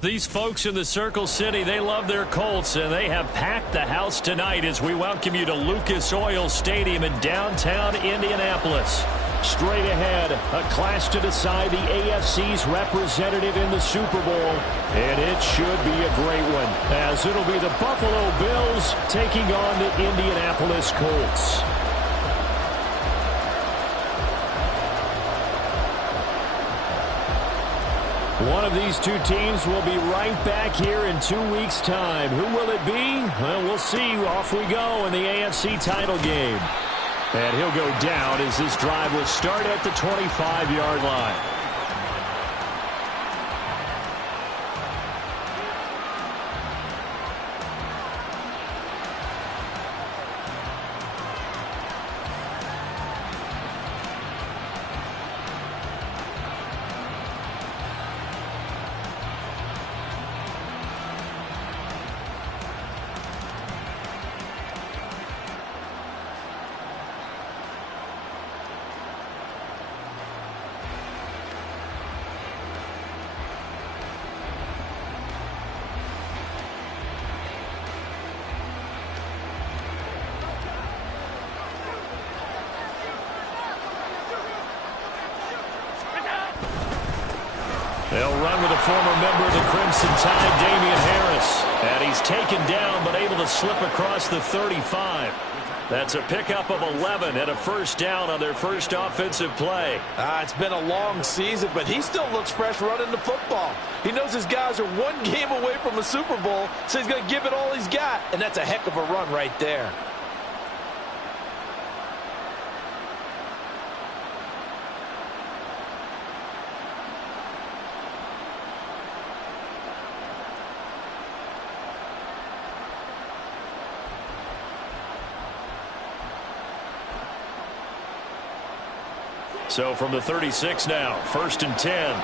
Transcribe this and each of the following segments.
These folks in the Circle City, they love their Colts, and they have packed the house tonight as we welcome you to Lucas Oil Stadium in downtown Indianapolis. Straight ahead, a clash to decide the AFC's representative in the Super Bowl, and it should be a great one, as it'll be the Buffalo Bills taking on the Indianapolis Colts. One of these two teams will be right back here in 2 weeks' time. Who will it be? Well, we'll see. Off we go in the AFC title game. And he'll go down as this drive will start at the 25-yard line. They'll run with a former member of the Crimson Tide, Damian Harris. And he's taken down, but able to slip across the 35. That's a pickup of 11 and a first down on their first offensive play. It's been a long season, but he still looks fresh running the football. He knows his guys are one game away from a Super Bowl, so he's going to give it all he's got. And that's a heck of a run right there. So from the 36 now, 1st and 10.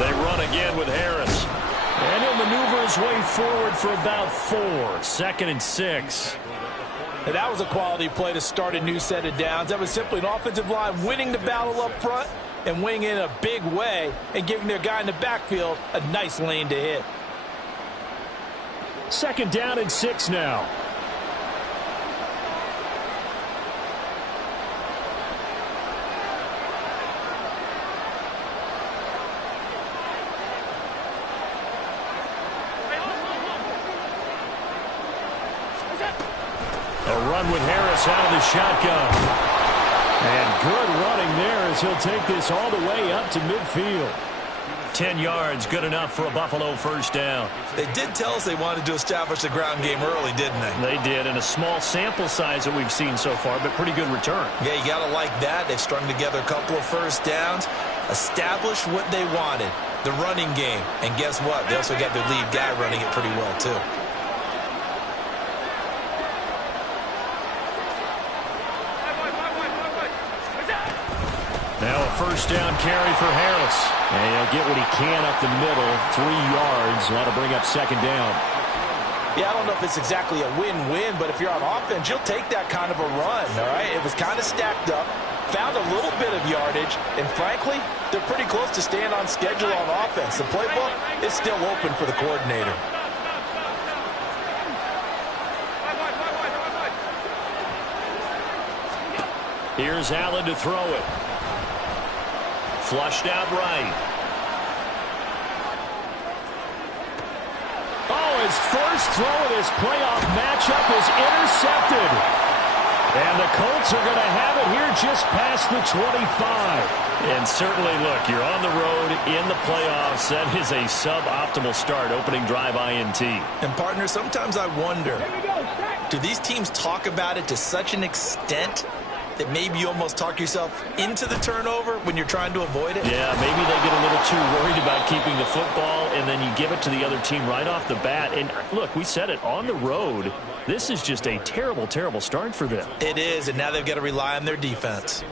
They run again with Harris. And he'll maneuver his way forward for about 4. 2nd and 6. And that was a quality play to start a new set of downs. That was simply an offensive line winning the battle up front and winning in a big way and giving their guy in the backfield a nice lane to hit. 2nd down and 6 now. A run with Harris out of the shotgun. And good running there as he'll take this all the way up to midfield. 10 yards, good enough for a Buffalo first down. They did tell us they wanted to establish the ground game early, didn't they? They did, and a small sample size that we've seen so far, but pretty good return. Yeah, you got to like that. They've strung together a couple of first downs, established what they wanted, the running game. And guess what? They also got their lead guy running it pretty well, too. Now a first down carry for Harris. And he'll get what he can up the middle, 3 yards. That'll bring up 2nd down. Yeah, I don't know if it's exactly a win-win, but if you're on offense, you'll take that kind of a run, all right? It was kind of stacked up, found a little bit of yardage, and frankly, they're pretty close to staying on schedule on offense. The playbook is still open for the coordinator. Here's Allen to throw it. Flushed out right. Oh, his first throw of this playoff matchup is intercepted. And the Colts are going to have it here just past the 25. And certainly, look, you're on the road in the playoffs. That is a suboptimal start, opening drive INT. And, partner, sometimes I wonder, do these teams talk about it to such an extent that maybe you almost talk yourself into the turnover when you're trying to avoid it? Yeah, maybe they get a little too worried about keeping the football, and then you give it to the other team right off the bat. And look, we said it, on the road, this is just a terrible, terrible start for them. It is, and now they've got to rely on their defense.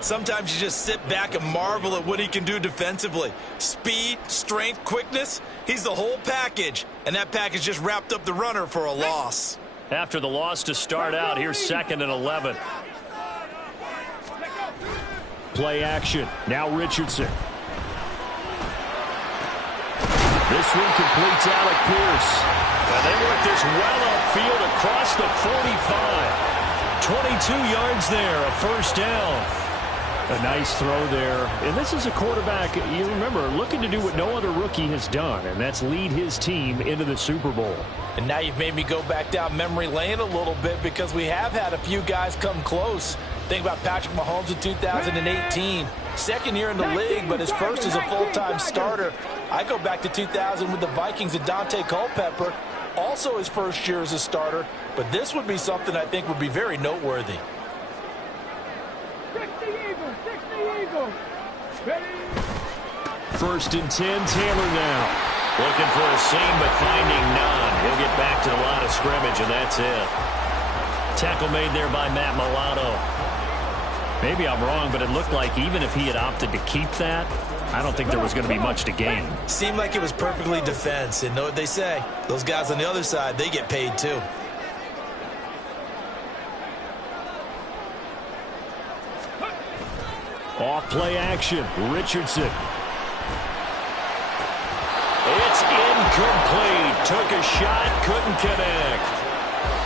Sometimes you just sit back and marvel at what he can do defensively. Speed, strength, quickness, he's the whole package. And that package just wrapped up the runner for a loss. After the loss to start out, here's 2nd and 11. play action. Now Richardson. This one completes Alec Pierce. And they work this well upfield across the 45. 22 yards there, a first down. A nice throw there. And this is a quarterback, you remember, looking to do what no other rookie has done, and that's lead his team into the Super Bowl. And now you've made me go back down memory lane a little bit because we have had a few guys come close. Think about Patrick Mahomes in 2018. Second year in the league, but his first as a full-time starter. I go back to 2000 with the Vikings and Dante Culpepper. Also his first year as a starter. But this would be something I think would be very noteworthy. 60 Eagles. First and 10, Taylor now. Looking for a seam, but finding none. He'll get back to the line of scrimmage, and that's it. Tackle made there by Matt Milano. Maybe I'm wrong, but it looked like even if he had opted to keep that, I don't think there was going to be much to gain. Seemed like it was perfectly defense. And know what they say? Those guys on the other side, they get paid too. Off play action. Richardson. It's incomplete. Took a shot, couldn't connect.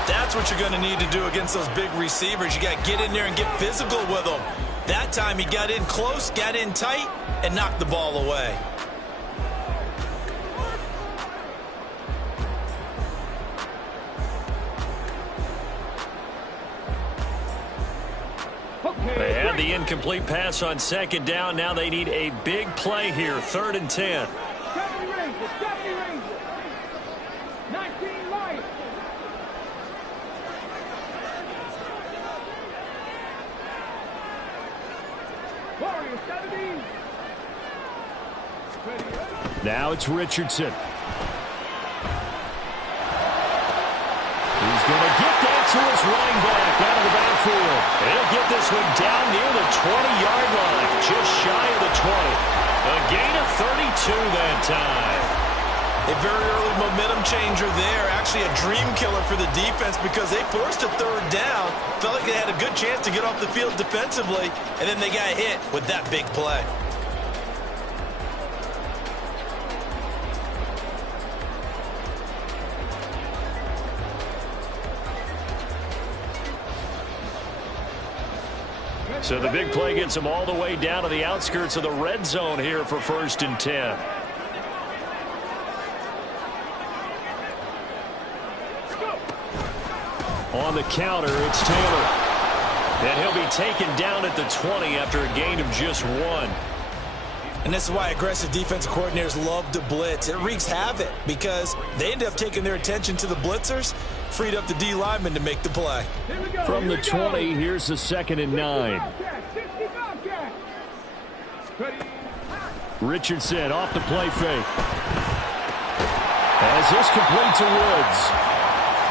That's what you're going to need to do against those big receivers. You got to get in there and get physical with them. That time he got in close, got in tight, and knocked the ball away. They had the incomplete pass on second down. Now they need a big play here. 3rd and 10. 19 light. Now it's Richardson. He's going to get that to his running back out of the backfield. He'll get this one down near the 20-yard line, just shy of the 20. A gain of 32 that time. A very early momentum changer there. Actually a dream killer for the defense because they forced a 3rd down. Felt like they had a good chance to get off the field defensively, and then they got hit with that big play. So the big play gets them all the way down to the outskirts of the red zone here for 1st and 10. On the counter, it's Taylor. And he'll be taken down at the 20 after a gain of just 1. And this is why aggressive defensive coordinators love to blitz. It wreaks havoc because they end up taking their attention to the blitzers, freed up the D lineman to make the play. From the 20, here's the 2nd and 9. Richardson off the play fake. As this complete to Woods.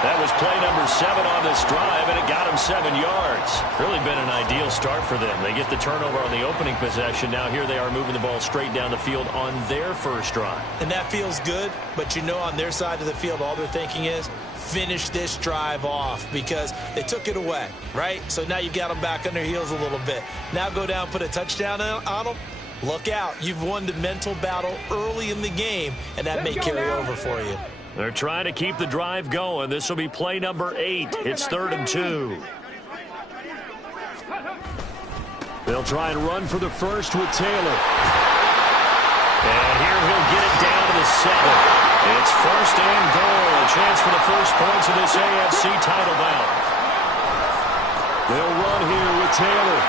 That was play number 7 on this drive, and it got him 7 yards. Really been an ideal start for them. They get the turnover on the opening possession. Now here they are moving the ball straight down the field on their first drive. And that feels good, but you know on their side of the field all they're thinking is finish this drive off because they took it away, right? So now you've got them back on their heels a little bit. Now go down, put a touchdown on them. Look out. You've won the mental battle early in the game, and that may carry over for you. They're trying to keep the drive going. This will be play number 8. It's 3rd and 2. They'll try and run for the first with Taylor. And here he'll get it down to the 7. It's 1st and goal. A chance for the first points of this AFC title bout. They'll run here with Taylor.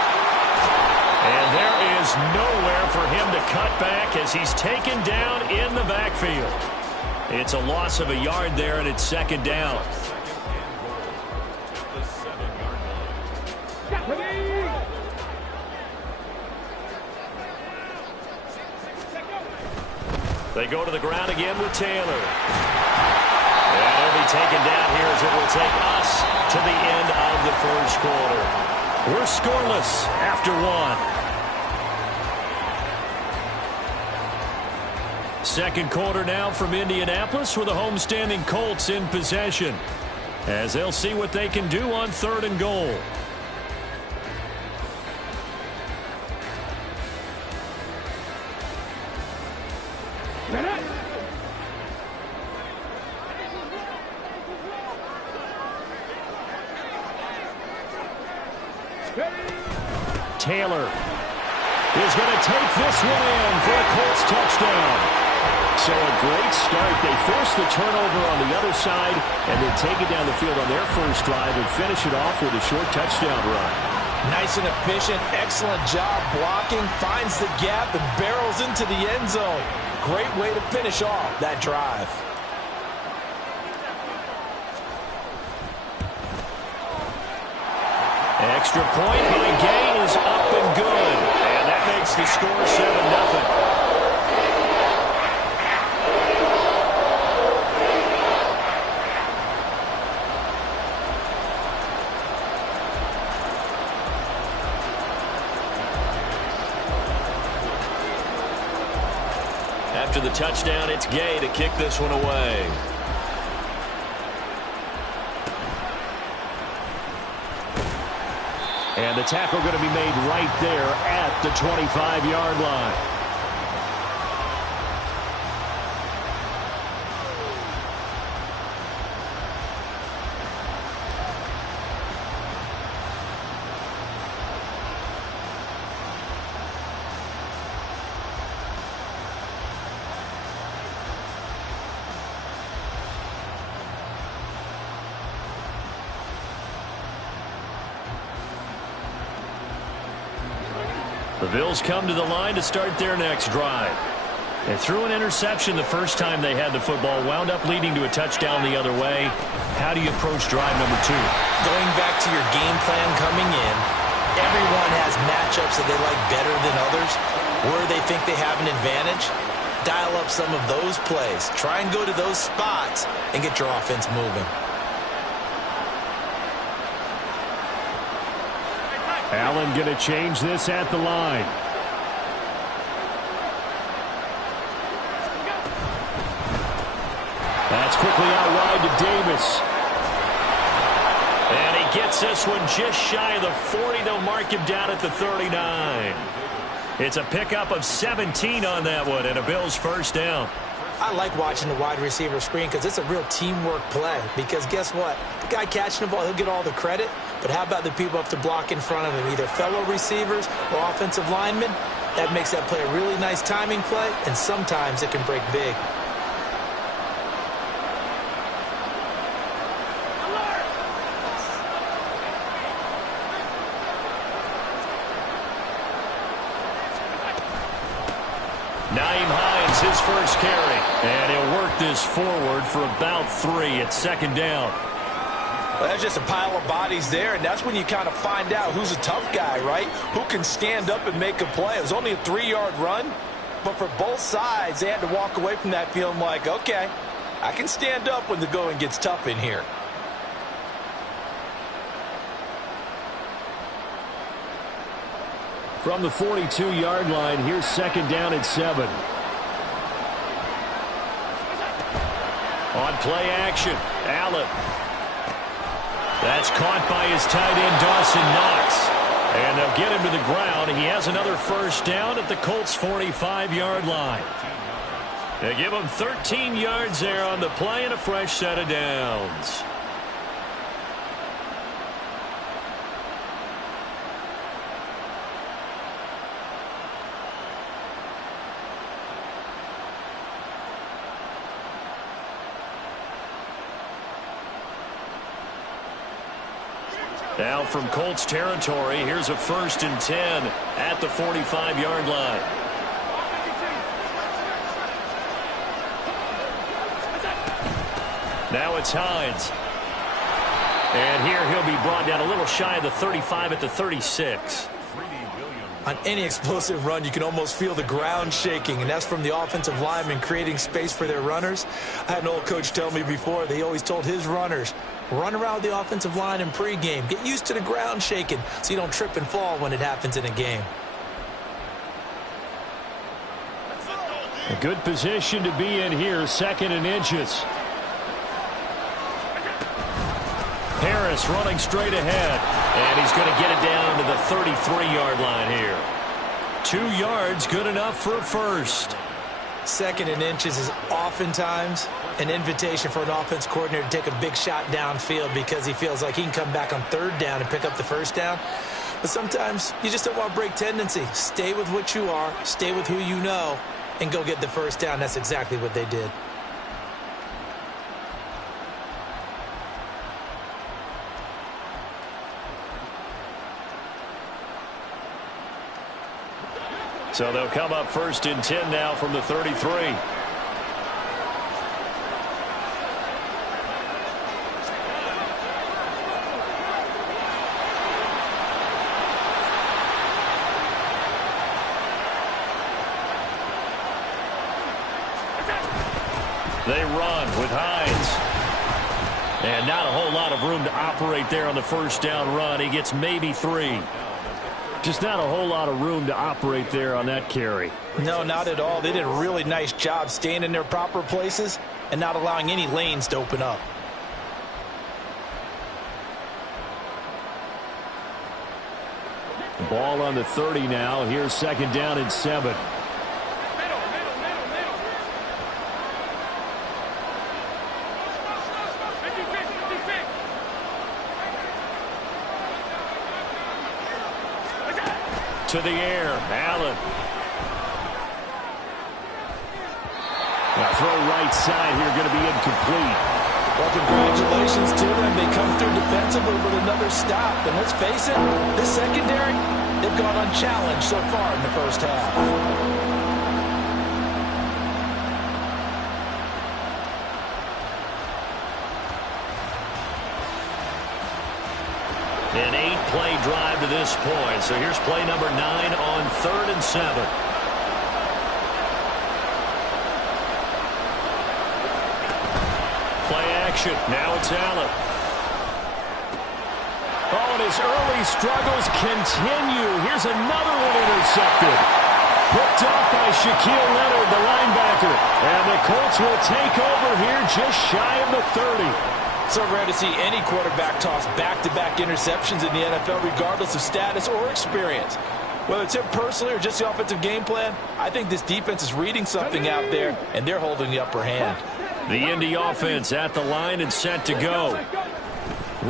And there is nowhere for him to cut back as he's taken down in the backfield. It's a loss of a yard there, and it's 2nd down. They go to the ground again with Taylor. And he'll be taken down here as it will take us to the end of the first quarter. We're scoreless after 1. Second quarter now from Indianapolis with the homestanding Colts in possession as they'll see what they can do on 3rd and goal. Taylor is going to take this one in for a Colts touchdown. So a great start. They force the turnover on the other side and then take it down the field on their first drive and finish it off with a short touchdown run. Nice and efficient, excellent job blocking, finds the gap and barrels into the end zone. Great way to finish off that drive. Extra point by Gay is up and good. And that makes the score 7-0. After the touchdown, it's Gay to kick this one away. And the tackle going to be made right there at the 25-yard line. The Bills come to the line to start their next drive. They threw an interception the first time they had the football, wound up leading to a touchdown the other way. How do you approach drive number 2? Going back to your game plan coming in, everyone has matchups that they like better than others. Where they think they have an advantage, dial up some of those plays. Try and go to those spots and get your offense moving. Allen going to change this at the line. That's quickly out wide to Davis. And he gets this one just shy of the 40. They'll mark him down at the 39. It's a pickup of 17 on that one and a Bills first down. I like watching the wide receiver screen because it's a real teamwork play. Because guess what? The guy catching the ball, he'll get all the credit. But how about the people up to block in front of him, either fellow receivers or offensive linemen? That makes that play a really nice timing play, and sometimes it can break big. His first carry, and he'll work this forward for about 3 at second down. Well, that's just a pile of bodies there, and that's when you kind of find out who's a tough guy, right? Who can stand up and make a play. It was only a 3-yard run, but for both sides, they had to walk away from that feeling like, okay, I can stand up when the going gets tough in here. From the 42-yard line, here's second down at 7. On play action, Allen. That's caught by his tight end, Dawson Knox. And they'll get him to the ground. He has another first down at the Colts' 45-yard line. They give him 13 yards there on the play and a fresh set of downs. Now from Colts territory, here's a 1st and 10 at the 45-yard line. Now it's Hines. And here he'll be brought down a little shy of the 35 at the 36. On any explosive run, you can almost feel the ground shaking, and that's from the offensive linemen creating space for their runners. I had an old coach tell me before, they always told his runners, run around the offensive line in pregame. Get used to the ground shaking so you don't trip and fall when it happens in a game. A good position to be in here, 2nd and inches. Harris running straight ahead, and he's going to get it down to the 33-yard line here. 2 yards, good enough for a first. 2nd and inches is oftentimes an invitation for an offense coordinator to take a big shot downfield because he feels like he can come back on 3rd down and pick up the first down. But sometimes you just don't want to break tendency. Stay with what you are, stay with who you know, and go get the first down. That's exactly what they did. So they'll come up 1st and 10 now from the 33. They run with Hines. And not a whole lot of room to operate there on the first down run. He gets maybe 3. Just not a whole lot of room to operate there on that carry. No, not at all. They did a really nice job staying in their proper places and not allowing any lanes to open up. Ball on the 30 now. Here's 2nd down and 7. To the air, Allen. Now throw right side here, going to be incomplete. Well, congratulations to them. They come through defensively with another stop. And let's face it, this secondary, they've gone unchallenged so far in the first half. An 8-play drive to this point. So here's play number 9 on 3rd and 7. Play action. Now it's Allen. Oh, and his early struggles continue. Here's another one intercepted. Picked off by Shaquille Leonard, the linebacker. And the Colts will take over here just shy of the 30. So rare to see any quarterback toss back-to-back interceptions in the NFL, regardless of status or experience. Whether it's him personally or just the offensive game plan, I think this defense is reading something out there, and they're holding the upper hand. The Indy offense at the line and set to go.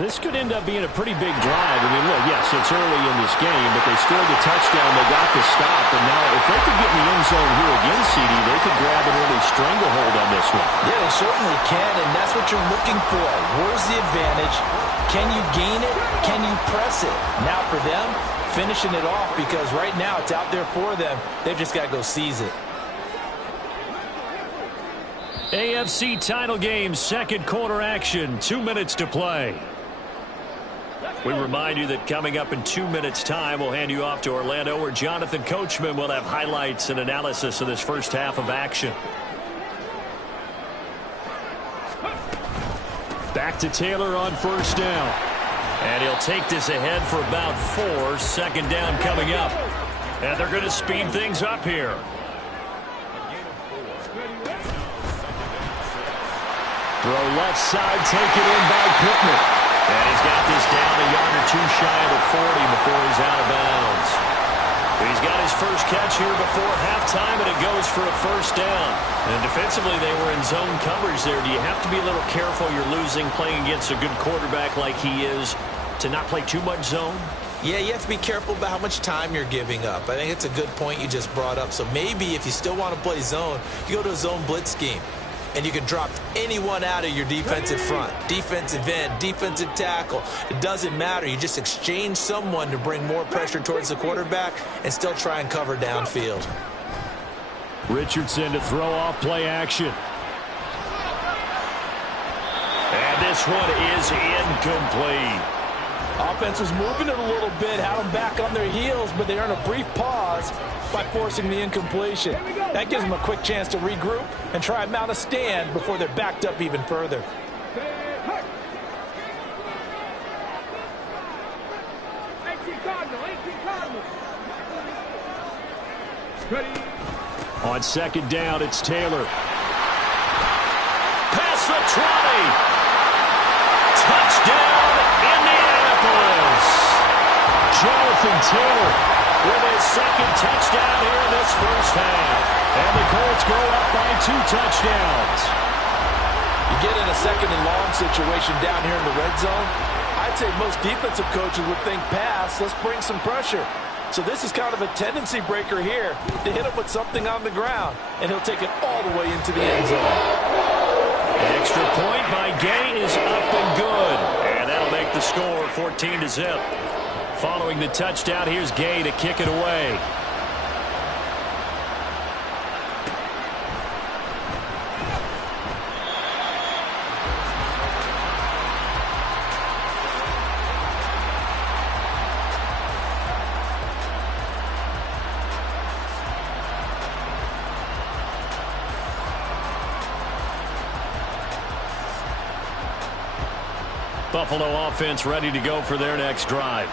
This could end up being a pretty big drive. I mean, look, yes, it's early in this game, but they scored the touchdown. They got the stop. And now if they could get in the end zone here again, CD, they could grab an early stranglehold on this one. Yeah, they certainly can, and that's what you're looking for. Where's the advantage? Can you gain it? Can you press it? Now for them, finishing it off, because right now it's out there for them. They've just got to go seize it. AFC title game, 2nd quarter action, 2 minutes to play. We remind you that coming up in 2 minutes' time, we'll hand you off to Orlando, where Jonathan Coachman will have highlights and analysis of this first half of action. Back to Taylor on 1st down. And he'll take this ahead for about 4. 2nd down coming up. And they're going to speed things up here. Throw left side, taken in by Pittman. And he's got this down a yard or 2 shy of the 40 before he's out of bounds. He's got his first catch here before halftime, and it goes for a 1st down. And defensively, they were in zone coverage there. Do you have to be a little careful? You're losing, playing against a good quarterback like he is, to not play too much zone? Yeah, you have to be careful about how much time you're giving up. I think it's a good point you just brought up. So maybe if you still want to play zone, you go to a zone blitz scheme. And you can drop anyone out of your defensive front, defensive end, defensive tackle. It doesn't matter. You just exchange someone to bring more pressure towards the quarterback and still try and cover downfield. Richardson to throw off play action. And this one is incomplete. Offense was moving it a little bit, had them back on their heels, but they earn a brief pause by forcing the incompletion. That gives them a quick chance to regroup and try and mount a stand before they're backed up even further. On 2nd down, it's Taylor. Past the 20. Touchdown, Indianapolis. Jonathan Taylor with his 2nd touchdown here in this first half. And the Colts go up by 2 touchdowns. You get in a 2nd and long situation down here in the red zone, I'd say most defensive coaches would think pass, let's bring some pressure. So this is kind of a tendency breaker here to hit him with something on the ground, and he'll take it all the way into the end zone. An extra point by Gay is up and good. And that'll make the score 14-0. Following the touchdown, here's Gay to kick it away. Buffalo offense ready to go for their next drive.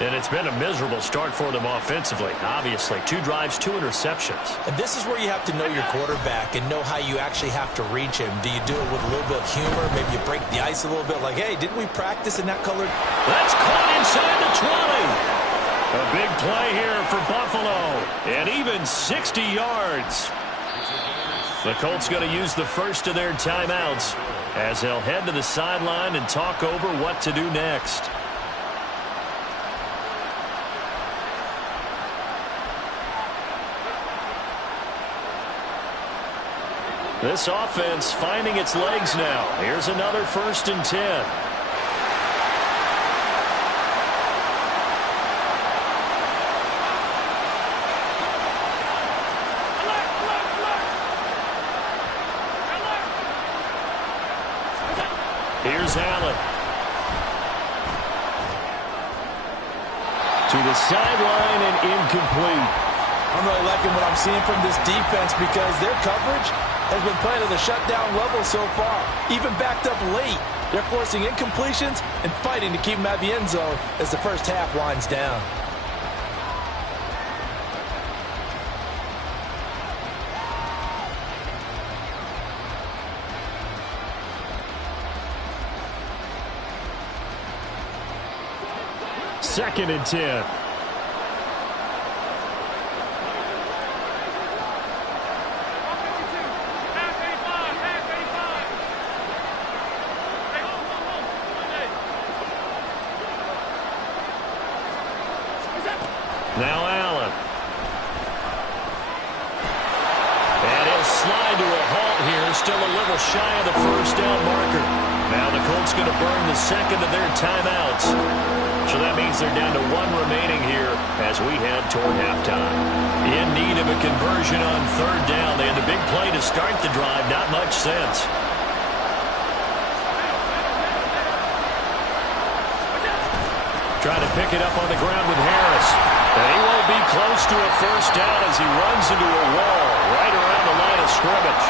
And it's been a miserable start for them offensively. Obviously, 2 drives, 2 interceptions. And this is where you have to know your quarterback and know how you actually have to reach him. Do you do it with a little bit of humor? Maybe you break the ice a little bit like, hey, didn't we practice in that color? That's caught inside the 20. A big play here for Buffalo. And even 60 yards. The Colts going to use the first of their timeouts as they'll head to the sideline and talk over what to do next. This offense finding its legs now. Here's another 1st and 10. Here's Allen. To the sideline and incomplete. I'm really liking what I'm seeing from this defense because their coverage has been playing at a shutdown level so far. Even backed up late, they're forcing incompletions and fighting to keep them at the end zone as the first half winds down. Second and 10. Now Allen. And he'll slide to a halt here. Still a little shy of the first down marker. Now the Colts going to burn the second of their timeouts. So that means they're down to 1 remaining here as we head toward halftime. In need of a conversion on 3rd down. They had the big play to start the drive. Not much sense. Trying to pick it up on the ground with Harris. And he won't be close to a first down as he runs into a wall right around the line of scrimmage.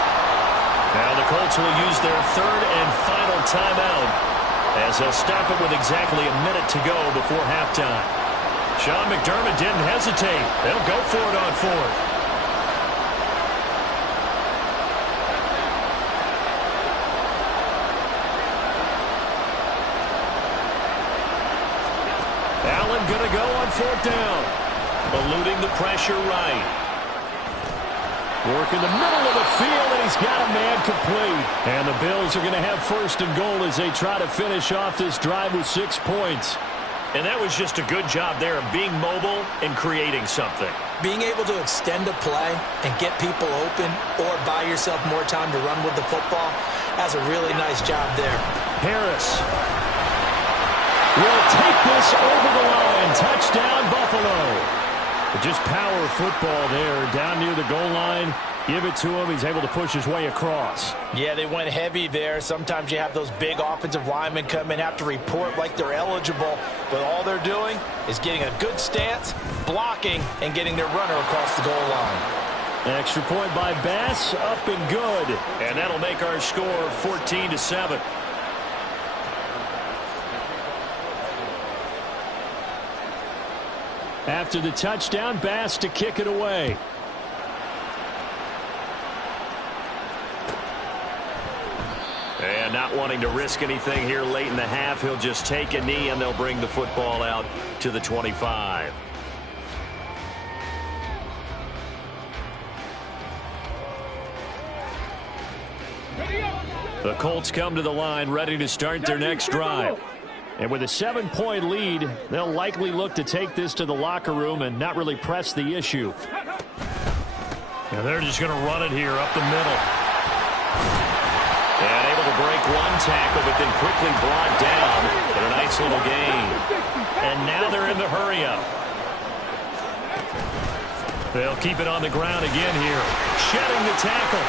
Now the Colts will use their 3rd and final timeout as they'll stop it with exactly a minute to go before halftime. Sean McDermott didn't hesitate. They'll go for it on 4th. Allen going to go on 4th down. Eluding the pressure right. Work in the middle of the field, and he's got a man complete. And the Bills are going to have 1st and goal as they try to finish off this drive with 6 points. And that was just a good job there of being mobile and creating something. Being able to extend a play and get people open or buy yourself more time to run with the football, that's a really nice job there. Harris will take this over the line. Touchdown, Buffalo. Just power football there down near the goal line. Give it to him. He's able to push his way across. Yeah, they went heavy there. Sometimes you have those big offensive linemen come in, have to report like they're eligible. But all they're doing is getting a good stance, blocking, and getting their runner across the goal line. An extra point by Bass, up and good. And that'll make our score 14-7. After the touchdown, Bass to kick it away. And not wanting to risk anything here late in the half, he'll just take a knee and they'll bring the football out to the 25. The Colts come to the line ready to start their next drive. And with a 7-point lead, they'll likely look to take this to the locker room and not really press the issue. And they're just going to run it here up the middle. And able to break one tackle, but then quickly brought down. But a nice little gain. And now they're in the hurry-up. They'll keep it on the ground again here. Shedding the tackle.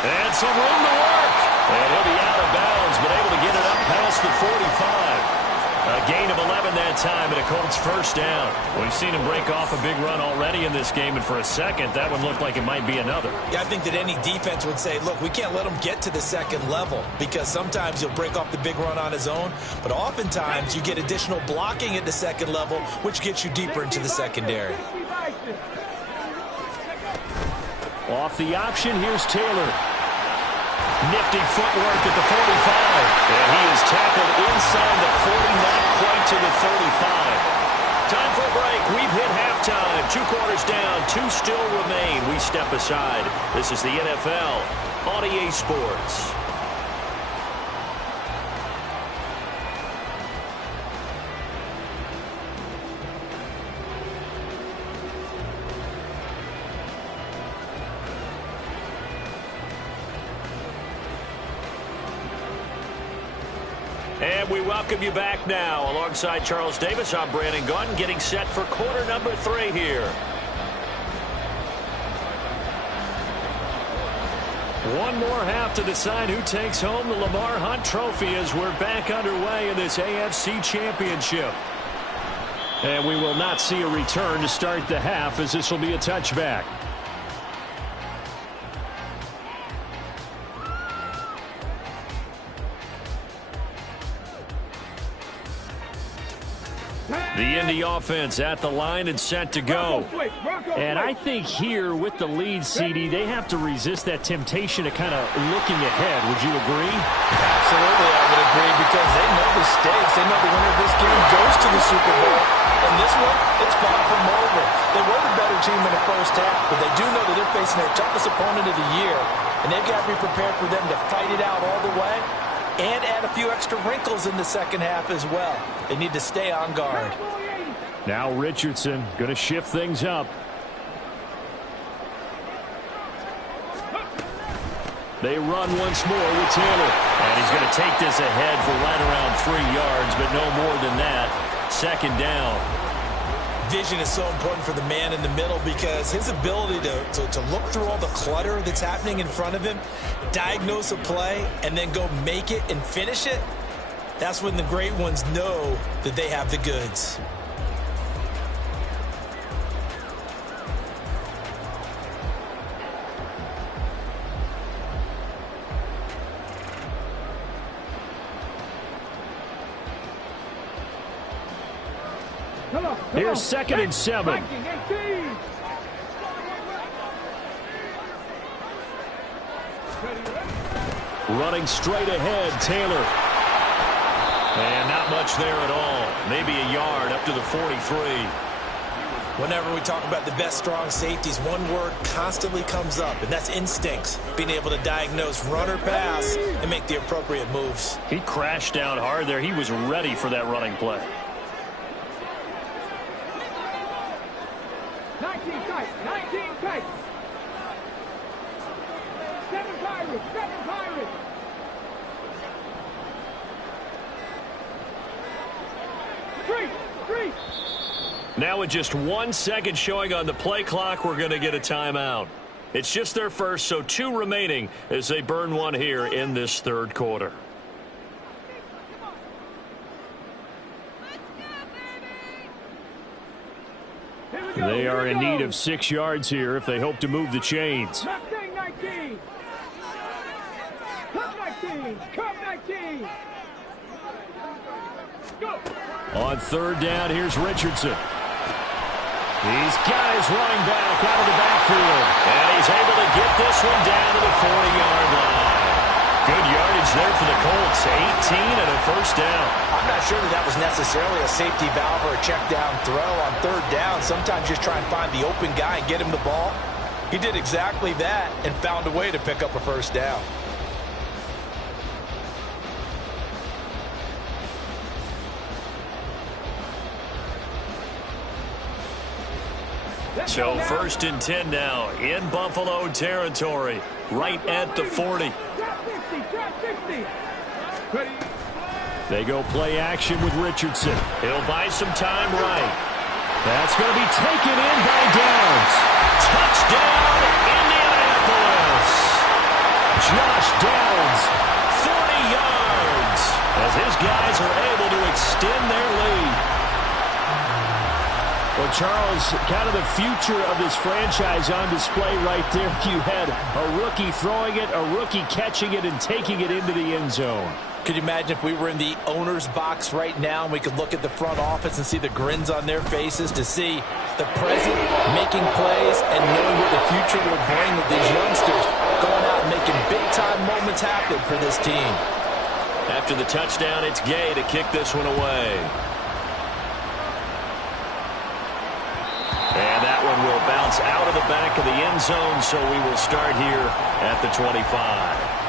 And some room to work. And he'll be out of bounds, but able to get it up past the 45. A gain of 11 that time, and a Colts first down. We've seen him break off a big run already in this game, and for a second, that one looked like it might be another. Yeah, I think that any defense would say, look, we can't let him get to the second level, because sometimes he'll break off the big run on his own, but oftentimes you get additional blocking at the second level, which gets you deeper into the secondary. Off the option, here's Taylor. Nifty footwork at the 45. And he is tackled inside the 40, not quite to the 35. Time for a break. We've hit halftime. 2 quarters down, 2 still remain. We step aside. This is the NFL on EA Sports. And we welcome you back now. Alongside Charles Davis, I'm Brandon Gunn, getting set for quarter number 3 here. One more half to decide who takes home the Lamar Hunt Trophy as we're back underway in this AFC Championship. And we will not see a return to start the half, as this will be a touchback. The Indy offense at the line and set to go. And I think here with the lead, CD, they have to resist that temptation of kind of looking ahead. Would you agree? Absolutely, I would agree, because they know the stakes. They know the winner of this game goes to the Super Bowl. And this one, it's far from over. They were the better team in the first half, but they do know that they're facing their toughest opponent of the year. And they've got to be prepared for them to fight it out all the way and add a few extra wrinkles in the second half as well. They need to stay on guard. Now Richardson going to shift things up. They run once more with Taylor. And he's going to take this ahead for right around 3 yards, but no more than that. Second down. Vision is so important for the man in the middle, because his ability to look through all the clutter that's happening in front of him, diagnose a play, and then go make it and finish it, that's when the great ones know that they have the goods. Here's 2nd and 7. Running straight ahead, Taylor. And not much there at all. Maybe a yard up to the 43. Whenever we talk about the best strong safeties, one word constantly comes up, and that's instincts. Being able to diagnose run or pass and make the appropriate moves. He crashed down hard there. He was ready for that running play. 19 tight, 19 tight. 7 Pirates, 7 Pirates. Three. Now with just 1 second showing on the play clock, we're going to get a timeout. It's just their first, so 2 remaining as they burn one here in this third quarter. They are in need of 6 yards here if they hope to move the chains. Mustang 19. Cup 19. Cup 19. Go. On third down, here's Richardson. He's got his running back out of the backfield. And he's able to get this one down to the 40-yard line. Good yardage there for the Colts. 18 and a first down. I'm not sure that was necessarily a safety valve or a check down throw on third down. Sometimes just try and find the open guy and get him the ball. He did exactly that and found a way to pick up a first down. So 1st and 10 now in Buffalo territory, right at the 40. They go play action with Richardson. He'll buy some time right. That's going to be taken in by Downs. Touchdown, Indianapolis. Josh Downs, 40 yards, as his guys are able to extend their lead. Well, Charles, kind of the future of this franchise on display right there. You had a rookie throwing it, a rookie catching it, and taking it into the end zone. Could you imagine if we were in the owner's box right now and we could look at the front office and see the grins on their faces, to see the present making plays and knowing what the future will bring with these youngsters going out and making big-time moments happen for this team. After the touchdown, it's Gay to kick this one away. And that one will bounce out of the back of the end zone, so we will start here at the 25.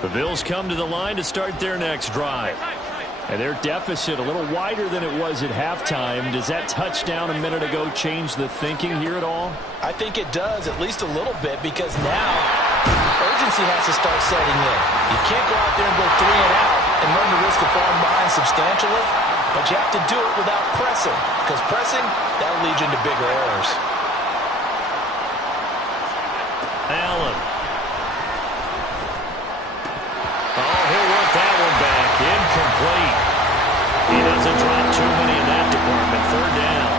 The Bills come to the line to start their next drive. And their deficit a little wider than it was at halftime. Does that touchdown a minute ago change the thinking here at all? I think it does, at least a little bit, because now urgency has to start setting in. You can't go out there and go 3 and out and run the risk of falling behind substantially, but you have to do it without pressing, because pressing, that'll lead you into bigger errors. Allen. He'll work that one back. Incomplete. He doesn't drop too many in that department. 3rd down.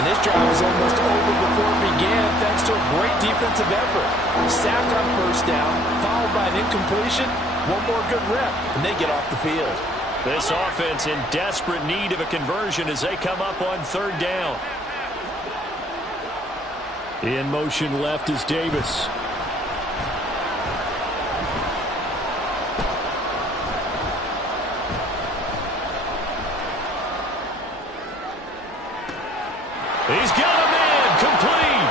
And this drive was almost over before it began thanks to a great defensive effort. Sack on 1st down, followed by an incompletion. One more good rep, and they get off the field. This offense in desperate need of a conversion as they come up on 3rd down. In motion left is Davis. He's got a man, complete.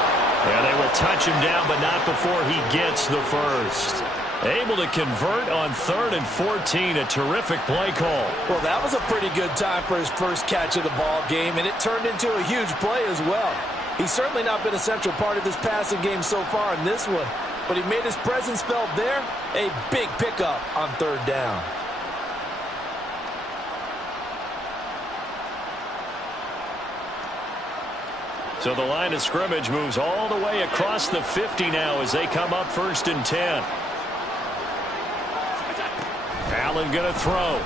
Yeah, they will touch him down, but not before he gets the first. Able to convert on 3rd and 14, a terrific play call. Well, that was a pretty good time for his first catch of the ball game, and it turned into a huge play as well. He's certainly not been a central part of this passing game so far in this one, but he made his presence felt there. A big pickup on 3rd down. So the line of scrimmage moves all the way across the 50 now as they come up 1st and 10. Allen going to throw.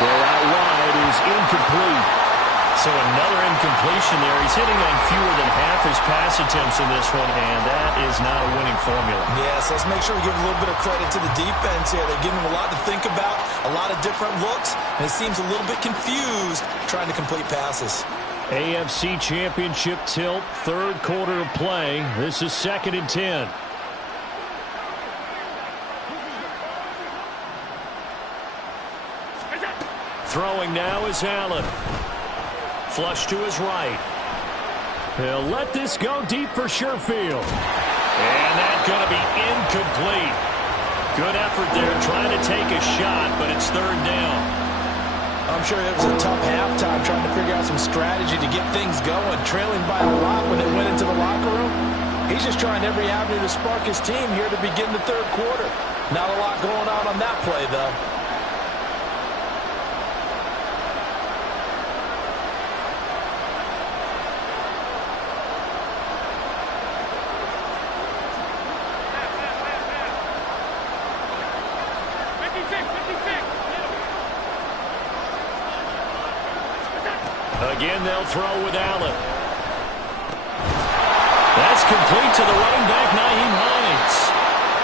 Throw out wide is incomplete. So another incompletion there. He's hitting on fewer than half his pass attempts in this one, and that is not a winning formula. Yes, let's make sure we give a little bit of credit to the defense here. They're giving him a lot to think about, a lot of different looks, and he seems a little bit confused trying to complete passes. AFC Championship tilt, 3rd quarter of play. This is 2nd and 10. Throwing now is Allen. Flush to his right. He'll let this go deep for Sherfield. And that's going to be incomplete. Good effort there trying to take a shot, but it's 3rd down. I'm sure it was a tough halftime trying to figure out some strategy to get things going, trailing by a lot when they went into the locker room. He's just trying every avenue to spark his team here to begin the 3rd quarter. Not a lot going on that play, though. Again, they'll throw with Allen. That's complete to the running back, Nyheim Hines.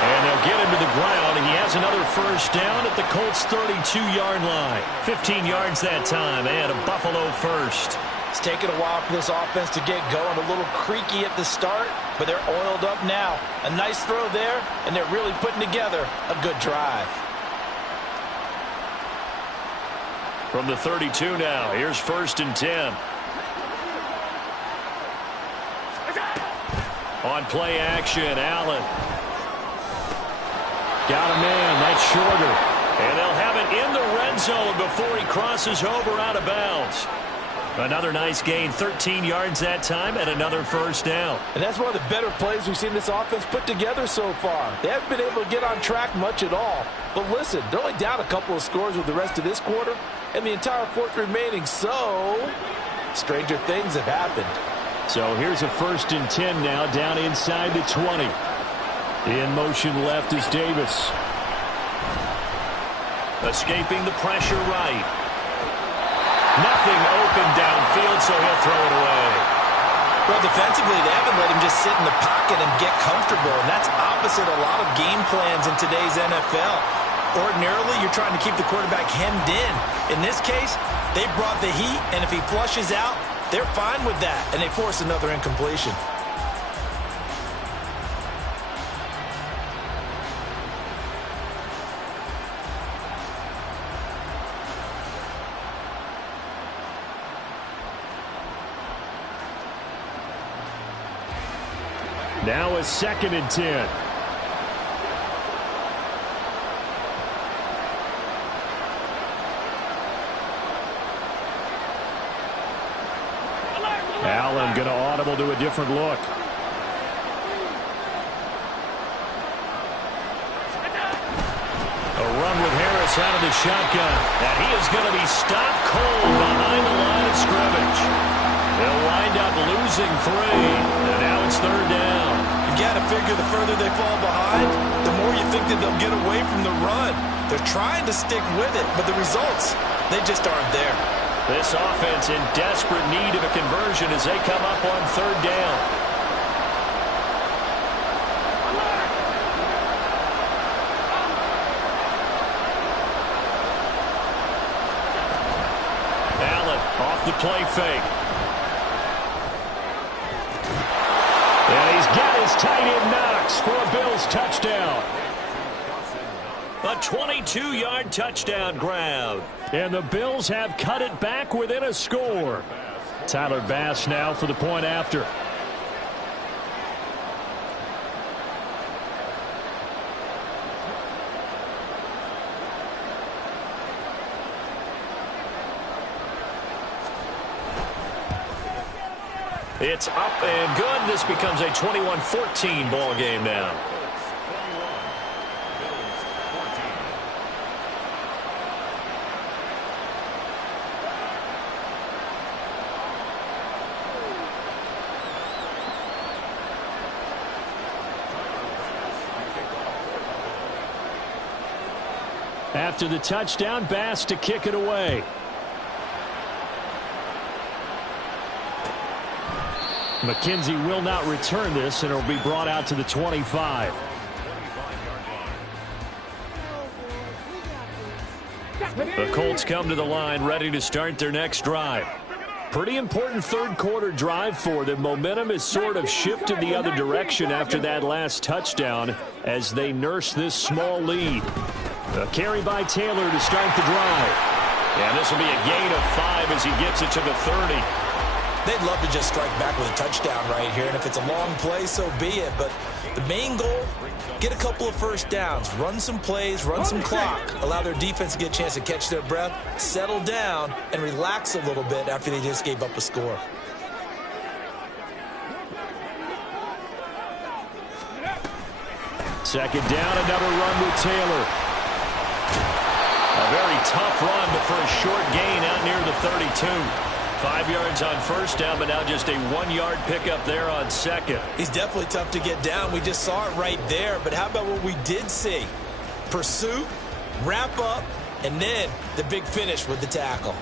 And they'll get him to the ground. He has has another first down at the Colts' 32-yard line. 15 yards that time, and a Buffalo first. It's taken a while for this offense to get going. A little creaky at the start, but they're oiled up now. A nice throw there, and they're really putting together a good drive. From the 32 now, here's 1st and 10. On play action, Allen. Got a man, that's shorter. And they'll have it in the red zone before he crosses over out of bounds. Another nice gain, 13 yards that time, and another first down. And that's one of the better plays we've seen this offense put together so far. They haven't been able to get on track much at all. But listen, they're only down a couple of scores with the rest of this quarter, and the entire fourth remaining, so stranger things have happened. So here's a 1st and 10 now, down inside the 20. In motion left is Davis. Escaping the pressure right. Nothing open downfield, so he'll throw it away. Well, defensively, they haven't let him just sit in the pocket and get comfortable, and that's opposite a lot of game plans in today's NFL. Ordinarily, you're trying to keep the quarterback hemmed in. In this case, they brought the heat, and if he flushes out, they're fine with that, and they force another incompletion. Now a 2nd and 10. Allen going to audible to a different look. A run with Harris out of the shotgun. And he is going to be stopped cold behind the line of scrimmage. They'll wind up losing 3. And now it's 3rd down. You got to figure the further they fall behind, the more you think that they'll get away from the run. They're trying to stick with it, but the results, they just aren't there. This offense in desperate need of a conversion as they come up on 3rd down. Allen off the play fake. And he's got his tight end Knox for a Bills touchdown. A 22-yard touchdown grab. And the Bills have cut it back within a score. Tyler Bass now for the point after. It's up and good. This becomes a 21-14 ball game now. After the touchdown, Bass to kick it away. McKenzie will not return this, and it will be brought out to the 25. The Colts come to the line ready to start their next drive. Pretty important third quarter drive for them. Momentum has sort of shifted the other direction after that last touchdown as they nurse this small lead. A carry by Taylor to start the drive. And this will be a gain of 5 as he gets it to the 30. They'd love to just strike back with a touchdown right here, and if it's a long play, so be it. But the main goal, get a couple of first downs, run some plays, run some clock, allow their defense to get a chance to catch their breath, settle down, and relax a little bit after they just gave up a score. Second down, another run with Taylor. A very tough run, but for a short gain out near the 32. 5 yards on first down, but now just a 1-yard pickup there on second. He's definitely tough to get down. We just saw it right there. But how about what we did see? Pursuit, wrap up, and then the big finish with the tackle.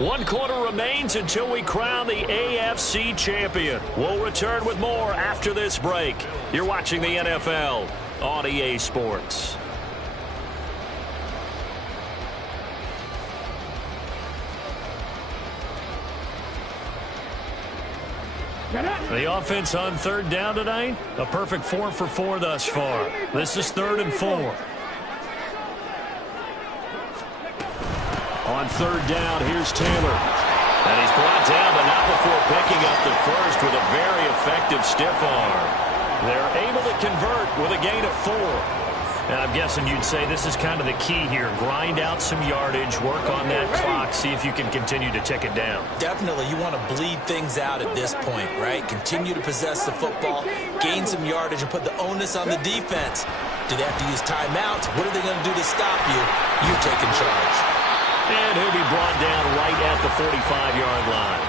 1 quarter remains until we crown the AFC champion. We'll return with more after this break. You're watching the NFL on EA Sports. The offense on 3rd down tonight, a perfect 4 for 4 thus far. This is 3rd and 4. On 3rd down, here's Taylor. And he's brought down, but not before picking up the first with a very effective stiff arm. They're able to convert with a gain of 4. And I'm guessing you'd say this is kind of the key here. Grind out some yardage, work on that clock, see if you can continue to tick it down. Definitely, you want to bleed things out at this point, right? Continue to possess the football, gain some yardage, and put the onus on the defense. Do they have to use timeouts? What are they going to do to stop you? You're taking charge. And he'll be brought down right at the 45-yard line.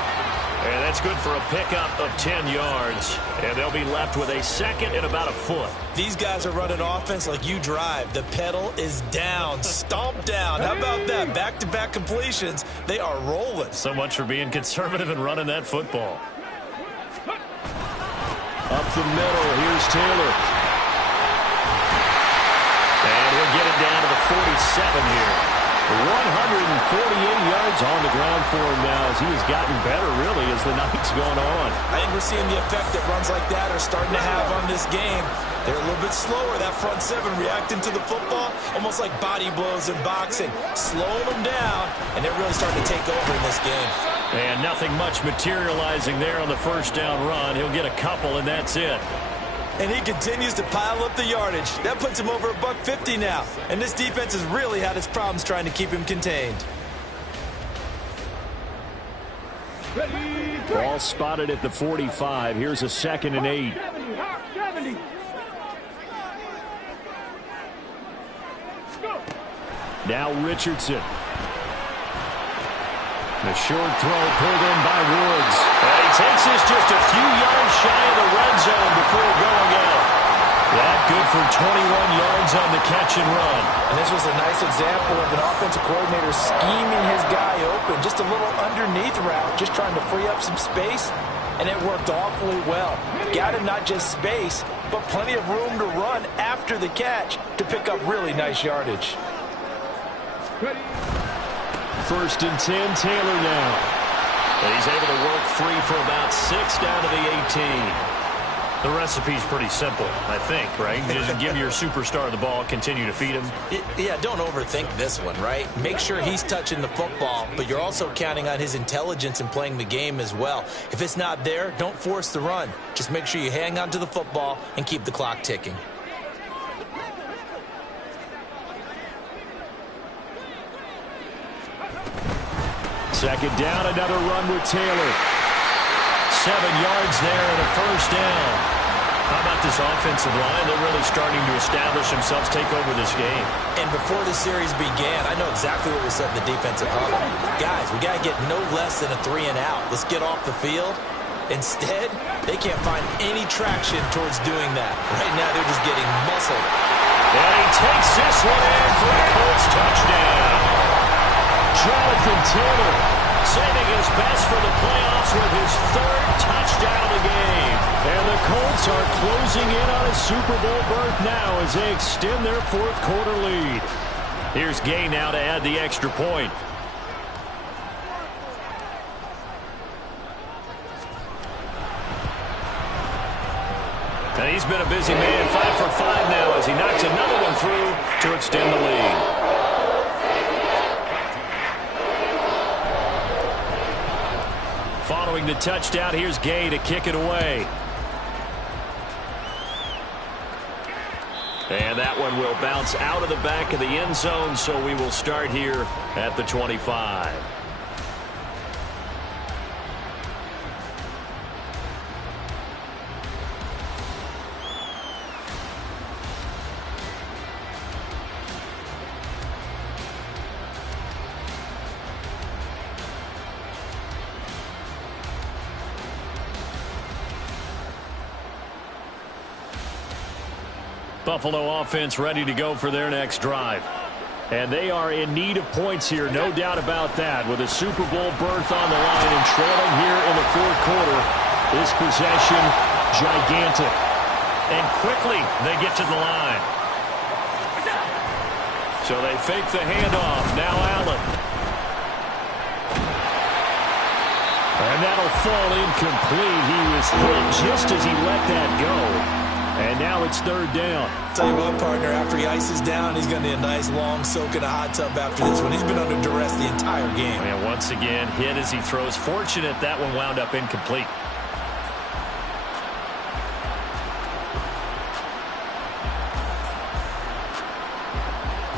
And that's good for a pickup of 10 yards. And they'll be left with a 2nd and about a foot. These guys are running offense like you drive. The pedal is down, stomped down. How about that? Back-to-back completions. They are rolling. So much for being conservative and running that football. Up the middle, here's Taylor. And he'll get it down to the 47 here. 148 yards on the ground for him now as he has gotten better, really, as the night's gone on. I think we're seeing the effect that runs like that are starting to have on this game. They're a little bit slower, that front 7 reacting to the football, almost like body blows in boxing, slowing them down, and they're really starting to take over in this game. And nothing much materializing there on the 1st down run. He'll get a couple, and that's it. And he continues to pile up the yardage. That puts him over $150 now. And this defense has really had its problems trying to keep him contained. Ball spotted at the 45. Here's a 2nd and 8. 70. Now Richardson. The short throw pulled in by Woods. And he takes this just a few yards shy of the red zone before going out. That good for 21 yards on the catch and run. And this was a nice example of an offensive coordinator scheming his guy open. Just a little underneath route, just trying to free up some space, and it worked awfully well. Got him not just space, but plenty of room to run after the catch to pick up really nice yardage. 1st and 10, Taylor now. And he's able to work free for about 6 down to the 18. The recipe's pretty simple, I think, right? Just give your superstar the ball, continue to feed him. Yeah, don't overthink this one, right? Make sure he's touching the football, but you're also counting on his intelligence in playing the game as well. If it's not there, don't force the run. Just make sure you hang on to the football and keep the clock ticking. Second down, another run with Taylor. 7 yards there and a 1st down. How about this offensive line? They're really starting to establish themselves, take over this game. And before the series began, I know exactly what was said in the defensive huddle. Guys, we got to get no less than a 3 and out. Let's get off the field. Instead, they can't find any traction towards doing that. Right now, they're just getting muscled. And he takes this one in for a Colts touchdown. Jonathan Taylor saving his best for the playoffs with his 3rd touchdown of the game. And the Colts are closing in on a Super Bowl berth now as they extend their 4th quarter lead. Here's Gay now to add the extra point. And he's been a busy man, 5 for 5 now as he knocks another one through to extend the lead. Following the touchdown, here's Gay to kick it away. And that one will bounce out of the back of the end zone, so we will start here at the 25. Buffalo offense ready to go for their next drive. And they are in need of points here, no doubt about that, with a Super Bowl berth on the line and trailing here in the fourth quarter. This possession, gigantic. And quickly, they get to the line. So they fake the handoff. Now Allen. And that'll fall incomplete. He was hit just as he let that go. And now it's third down. Tell you what, partner, after he ices down, he's going to need a nice long soak in a hot tub after this one. He's been under duress the entire game. And once again, hit as he throws. Fortunate that one wound up incomplete.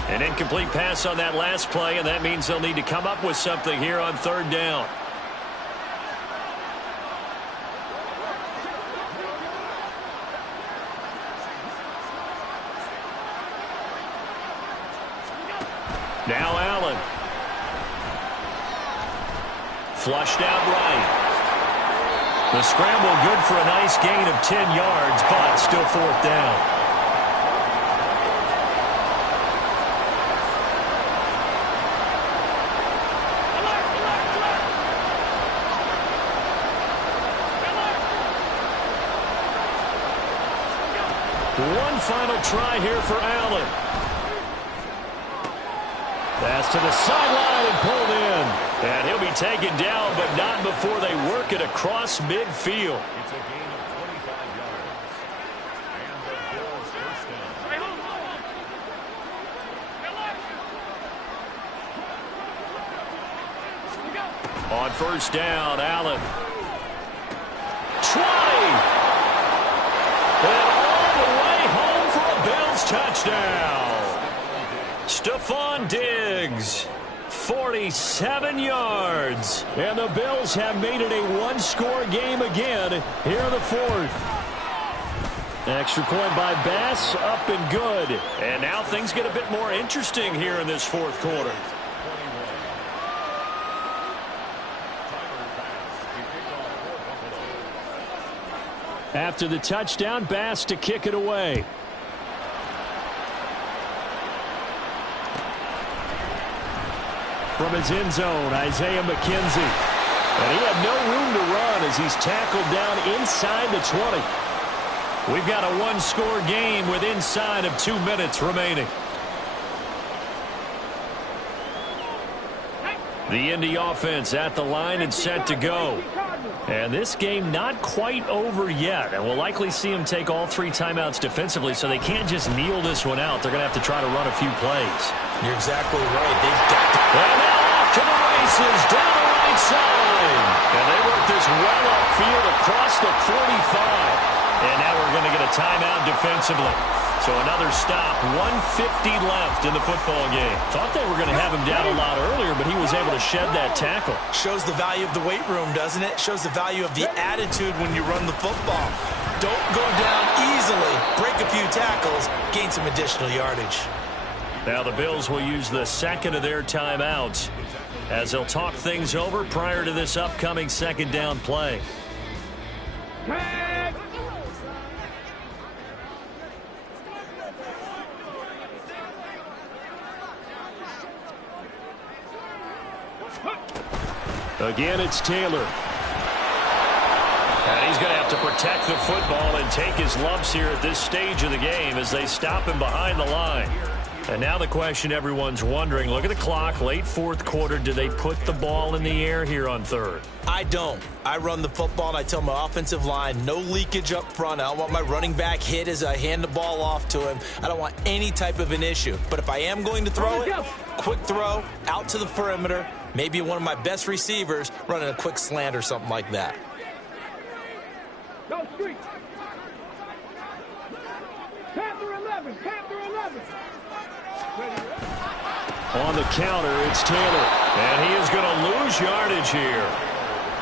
An incomplete pass on that last play, and that means they'll need to come up with something here on third down. Now Allen. Flushed out right. The scramble good for a nice gain of 10 yards, but still fourth down. One final try here for Allen. Pass to the sideline and pulled in. And he'll be taken down, but not before they work it across midfield. It's a gain of 25 yards. And the Bills first down. On first down, Allen. 20. And all the way home for a Bills touchdown. Stephon Diggs, 47 yards. And the Bills have made it a one-score game again here in the fourth. Extra point by Bass, up and good. And now things get a bit more interesting here in this fourth quarter. After the touchdown, Bass to kick it away. From his end zone, Isaiah McKenzie. And he had no room to run as he's tackled down inside the 20. We've got a one-score game with inside of 2 minutes remaining. The Indy offense at the line and set to go. And this game not quite over yet. And we'll likely see them take all 3 timeouts defensively, so they can't just kneel this one out. They're going to have to try to run a few plays. You're exactly right. They've got to. And now off to the races, down the right side. And they work this well upfield across the 45. And now we're going to get a timeout defensively. So another stop, 1:50 left in the football game. Thought they were going to have him down a lot earlier, but he was able to shed that tackle. Shows the value of the weight room, doesn't it? Shows the value of the attitude when you run the football. Don't go down easily. Break a few tackles. Gain some additional yardage. Now the Bills will use the second of their timeouts as they'll talk things over prior to this upcoming second down play. Again, it's Taylor. And he's going to have to protect the football and take his lumps here at this stage of the game as they stop him behind the line. And now the question everyone's wondering, look at the clock, late fourth quarter, do they put the ball in the air here on third? I don't. I run the football, and I tell my offensive line, no leakage up front. I don't want my running back hit as I hand the ball off to him. I don't want any type of an issue. But if I am going to throw it, quick throw, out to the perimeter, maybe one of my best receivers running a quick slant or something like that. Go street. Panther 11, Panther 11. On the counter, it's Taylor. And he is going to lose yardage here.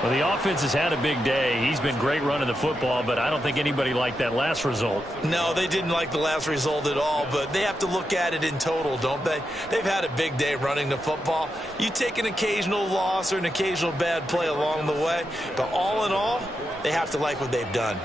Well, the offense has had a big day. He's been great running the football, but I don't think anybody liked that last result. No, they didn't like the last result at all, but they have to look at it in total, don't they? They've had a big day running the football. You take an occasional loss or an occasional bad play along the way, but all in all, they have to like what they've done.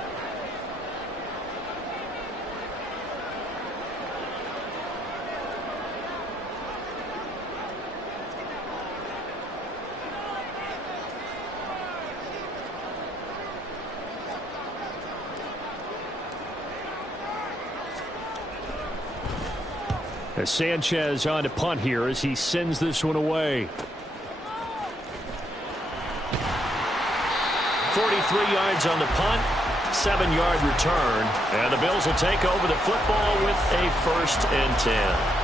As Sanchez on to punt here as he sends this one away. 43 yards on the punt, 7-yard return. And the Bills will take over the football with a 1st and 10.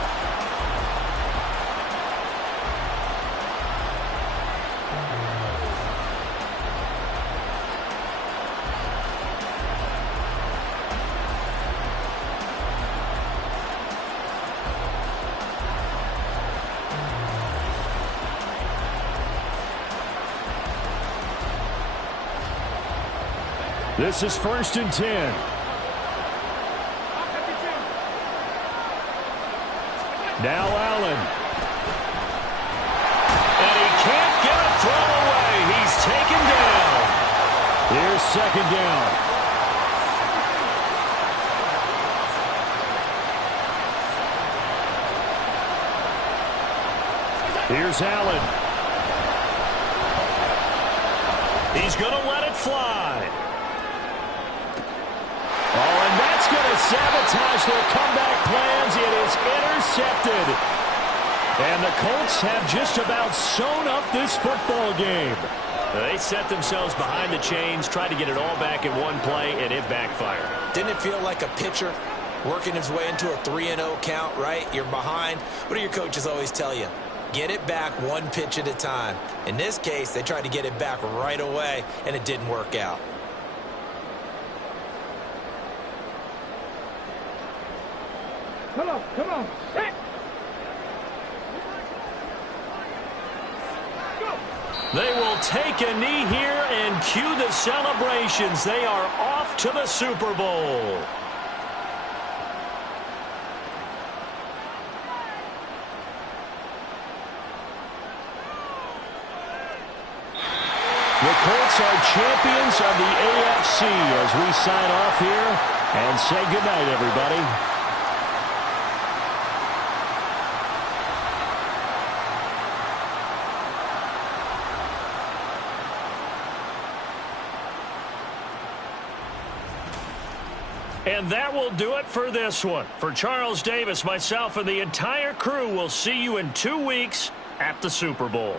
This is 1st and 10. Now Allen. And he can't get a throw away. He's taken down. Here's 2nd down. Here's Allen. He's going to let it fly. Sabotage their comeback plans. It is intercepted. And the Colts have just about sewn up this football game. They set themselves behind the chains, tried to get it all back in one play, and it backfired. Didn't it feel like a pitcher working his way into a 3-0 count, right? You're behind. What do your coaches always tell you? Get it back one pitch at a time. In this case, they tried to get it back right away, and it didn't work out. Come on, set. Go. They will take a knee here and cue the celebrations. They are off to the Super Bowl. The Colts are champions of the AFC as we sign off here and say goodnight, everybody. And that will do it for this one. For Charles Davis, myself, and the entire crew, will see you in 2 weeks at the Super Bowl.